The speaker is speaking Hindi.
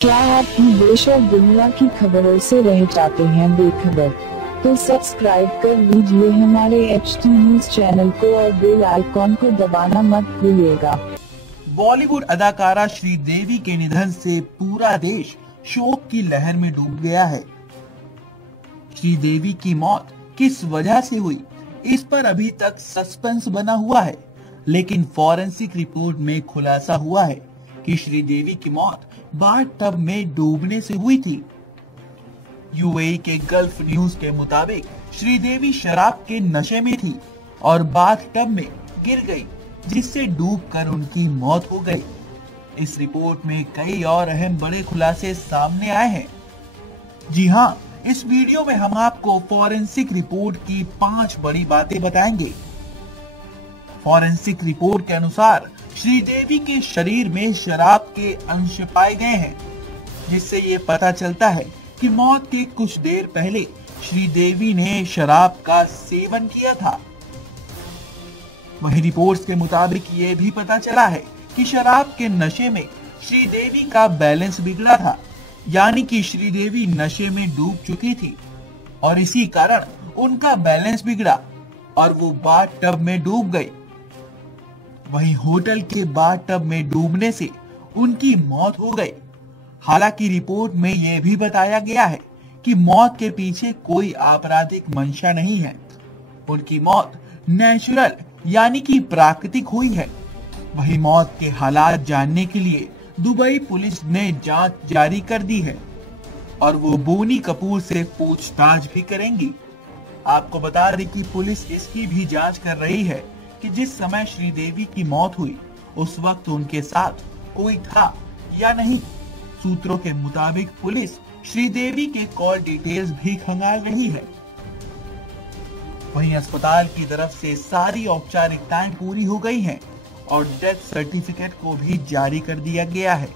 क्या आप भी देश और दुनिया की खबरों से रह जाते हैं बेखबर? तो सब्सक्राइब कर लीजिए हमारे HT न्यूज चैनल को और बेल आइकॉन को दबाना मत भूलिएगा। बॉलीवुड अदाकारा श्रीदेवी के निधन से पूरा देश शोक की लहर में डूब गया है। श्रीदेवी की मौत किस वजह से हुई, इस पर अभी तक सस्पेंस बना हुआ है, लेकिन फॉरेंसिक रिपोर्ट में खुलासा हुआ है कि श्रीदेवी की मौत बाथ टब में डूबने से हुई थी। यूएई के गल्फ न्यूज के मुताबिक श्रीदेवी शराब के नशे में थी और बाथ टब में गिर गई, जिससे डूबकर उनकी मौत हो गई। इस रिपोर्ट में कई और अहम बड़े खुलासे सामने आए हैं। जी हाँ, इस वीडियो में हम आपको फॉरेंसिक रिपोर्ट की 5 बड़ी बातें बताएंगे। फॉरेंसिक रिपोर्ट के अनुसार श्रीदेवी के शरीर में शराब के अंश पाए गए हैं, जिससे ये पता चलता है कि मौत के कुछ देर पहले श्रीदेवी ने शराब का सेवन किया था। वहीं रिपोर्ट्स के मुताबिक ये भी पता चला है कि शराब के नशे में श्रीदेवी का बैलेंस बिगड़ा था, यानी कि श्रीदेवी नशे में डूब चुकी थी और इसी कारण उनका बैलेंस बिगड़ा और वो बाथ टब में डूब गई। वहीं होटल के बाथ टब में डूबने से उनकी मौत हो गई। हालांकि रिपोर्ट में यह भी बताया गया है कि मौत के पीछे कोई आपराधिक मंशा नहीं है। उनकी मौत नेचुरल यानी कि प्राकृतिक हुई है। वहीं मौत के हालात जानने के लिए दुबई पुलिस ने जांच जारी कर दी है और वो बोनी कपूर से पूछताछ भी करेंगी। आपको बता दें कि पुलिस इसकी भी जांच कर रही है कि जिस समय श्रीदेवी की मौत हुई उस वक्त उनके साथ कोई था या नहीं। सूत्रों के मुताबिक पुलिस श्रीदेवी के कॉल डिटेल्स भी खंगाल रही है। वहीं अस्पताल की तरफ से सारी औपचारिकताएं पूरी हो गई हैं और डेथ सर्टिफिकेट को भी जारी कर दिया गया है।